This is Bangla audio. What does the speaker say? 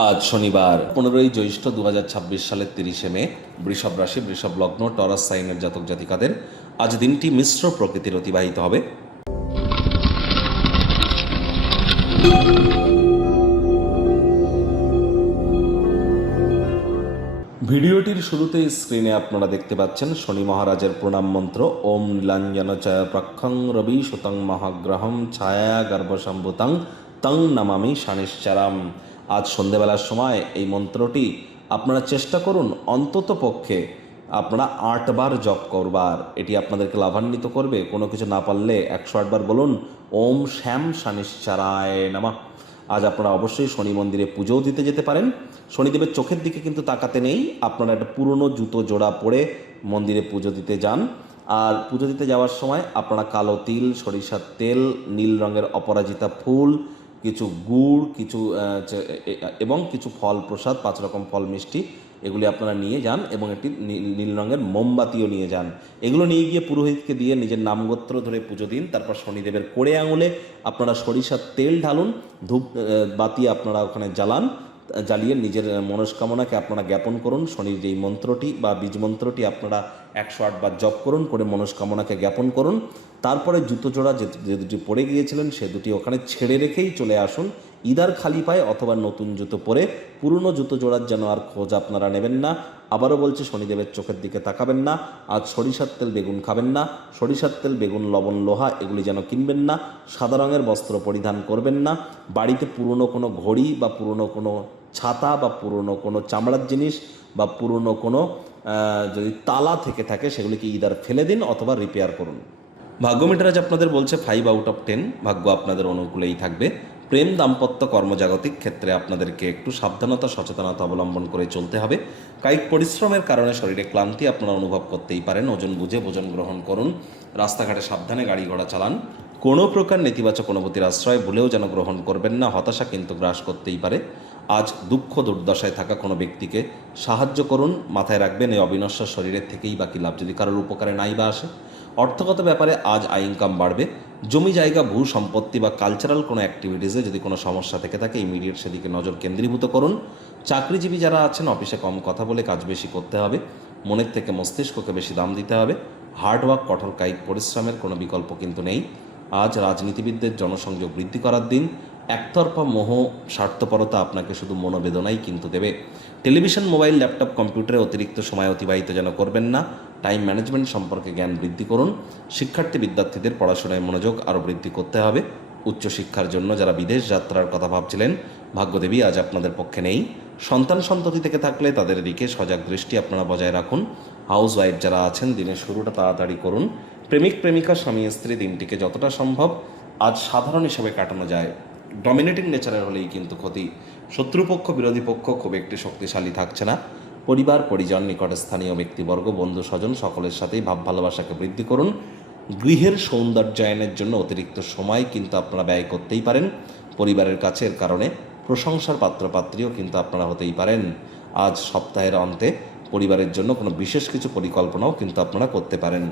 আজ শনিবার 15ই জ্যৈষ্ঠ 2026 সালের 30শে মে। বৃষভ রাশি, বৃষভ লগ্ন, টরাস সাইনের জাতক জাতিকাদের আজ দিনটি মিশ্র প্রকৃতির অতিবাহিত হবে। ভিডিওটির শুরুতেই স্ক্রিনে আপনারা দেখতে পাচ্ছেন শনি মহারাজের প্রণাম মন্ত্র। ওম নীলাঞ্জন চয় প্রক্ষং রবি সুতং মহাগ্রহম ছায়া গর্ভসম্ভূতং তং নমামি শানিশ্চারাম। আজ সন্ধেবেলার সময় এই মন্ত্রটি আপনারা চেষ্টা করুন অন্তত পক্ষে আপনারা 8 বার জপ করবার। এটি আপনাদেরকে লাভান্বিত করবে। কোনো কিছু না পারলে 108 বার বলুন ওম শ্যাম শানিশ্চারায় নমঃ। আজ আপনারা অবশ্যই শনি মন্দিরে পুজোও দিতে যেতে পারেন। শনিদেবের চোখের দিকে কিন্তু তাকাতে নেই। আপনারা একটা পুরনো জুতো জোড়া পরে মন্দিরে পুজো দিতে যান। আর পুজো দিতে যাওয়ার সময় আপনারা কালো তিল, সরিষার তেল, নীল রঙের অপরাজিতা ফুল, কিছু গুড়, এবং কিছু ফল প্রসাদ, 5 রকম ফল মিষ্টি, এগুলি আপনারা নিয়ে যান এবং একটি নীল রঙের মোমবাতিও নিয়ে যান। এগুলো নিয়ে গিয়ে পুরোহিতকে দিয়ে নিজের নামগোত্র ধরে পুজো দিন। তারপর শনিদেবের কোড়ে আঙুলে আপনারা সরিষার তেল ঢালুন, ধূপ বাতি আপনারা ওখানে জ্বালিয়ে নিজের মনস্কামনাকে আপনারা জ্ঞাপন করুন। শনির যেই মন্ত্রটি বা বীজ মন্ত্রটি আপনারা 108 বার জপ করুন, করে মনস্কামনাকে জ্ঞাপন করুন। তারপরে জুতো জোড়া যে দুটি পরে গিয়েছিলেন সে দুটি ওখানে ছেড়ে রেখেই চলে আসুন। ইদার খালি পায়ে অথবা নতুন জুতো পরে। পুরনো জুতো জোড়ার যেন আর খোঁজ আপনারা নেবেন না। আবারও বলছি, শনিদেবের চোখের দিকে তাকাবেন না। আজ সরিষার তেল বেগুন খাবেন না। সরিষার তেল বেগুন লবণ লোহা এগুলি যেন কিনবেন না। সাদা রঙের বস্ত্র পরিধান করবেন না। বাড়িতে পুরনো কোনো ঘড়ি বা পুরনো কোনো ছাতা বা পুরনো কোনো চামড়ার জিনিস বা পুরনো কোনো যদি তালা থেকে থাকে সেগুলিকে ইদার ফেলে দিন অথবা রিপেয়ার করুন। ভাগ্য মিটার আজ আপনাদের বলছে 5 আউট অফ 10। ভাগ্য আপনাদের অনুকূলেই থাকবে। প্রেম, দাম্পত্য, কর্মজাগতিক ক্ষেত্রে আপনাদেরকে একটু সাবধানতা সচেতনতা অবলম্বন করে চলতে হবে। কায়িক পরিশ্রমের কারণে শরীরে ক্লান্তি আপনারা অনুভব করতেই পারেন। ওজন বুঝে ভোজন গ্রহণ করুন। রাস্তাঘাটে সাবধানে গাড়ি ঘোড়া চালান। কোনো প্রকার নেতিবাচক অনুভূতির আশ্রয় ভুলেও যেন গ্রহণ করবেন না। হতাশা কিন্তু গ্রাস করতেই পারে। আজ দুঃখ দুর্দশায় থাকা কোনো ব্যক্তিকে সাহায্য করুন। মাথায় রাখবেন, এই অবিনশ্বর শরীরের থেকেই বাকি লাভ, যদি কারোর উপকারে নাই বা আসে। অর্থগত ব্যাপারে আজ আয় ইনকাম বাড়বে। জমি জায়গা, ভূ সম্পত্তি বা কালচারাল কোনো অ্যাক্টিভিটিসে যদি কোনো সমস্যা থেকে থাকে ইমিডিয়েট সেদিকে নজর কেন্দ্রীভূত করুন। চাকরিজীবী যারা আছেন অফিসে কম কথা বলে কাজ বেশি করতে হবে। মনের থেকে মস্তিষ্ককে বেশি দাম দিতে হবে। হার্ডওয়ার্ক, কঠোর কায়িক পরিশ্রমের কোনো বিকল্প কিন্তু নেই। আজ রাজনীতিবিদদের জনসংযোগ বৃদ্ধি করার দিন। একতরফা মোহ, স্বার্থপরতা আপনাকে শুধু মনোবেদনাই কিন্তু দেবে। টেলিভিশন, মোবাইল, ল্যাপটপ, কম্পিউটারে অতিরিক্ত সময় অতিবাহিত যেন করবেন না। টাইম ম্যানেজমেন্ট সম্পর্কে জ্ঞান বৃদ্ধি করুন। বিদ্যার্থীদের পড়াশোনায় মনোযোগ আরও বৃদ্ধি করতে হবে। উচ্চশিক্ষার জন্য যারা বিদেশ যাত্রার কথা ভাবছিলেন, ভাগ্যদেবী আজ আপনাদের পক্ষে নেই। সন্তান সন্ততি থেকে থাকলে তাদের দিকে সজাগ দৃষ্টি আপনারা বজায় রাখুন। হাউস ওয়াইফ যারা আছেন দিনের শুরুটা তাড়াতাড়ি করুন। প্রেমিক প্রেমিকা, স্বামী স্ত্রী দিনটিকে যতটা সম্ভব আজ সাধারণ হিসাবে কাটানো যায়। ডমিনেটিং নেচারের হলেই কিন্তু ক্ষতি। শত্রুপক্ষ, বিরোধী পক্ষ খুব একটি শক্তিশালী থাকছে না। পরিবার, পরিজন, নিকটে স্থানীয় ব্যক্তিবর্গ, বন্ধু স্বজন সকলের সাথেই ভাব ভালোবাসাকে বৃদ্ধি করুন। গৃহের সৌন্দর্যায়নের জন্য অতিরিক্ত সময় কিন্তু আপনারা ব্যয় করতেই পারেন। পরিবারের কাছে এর কারণে প্রশংসার পাত্রপাত্রীও কিন্তু আপনারা হতেই পারেন। আজ সপ্তাহের অন্তে পরিবারের জন্য কোনো বিশেষ কিছু পরিকল্পনাও কিন্তু আপনারা করতে পারেন।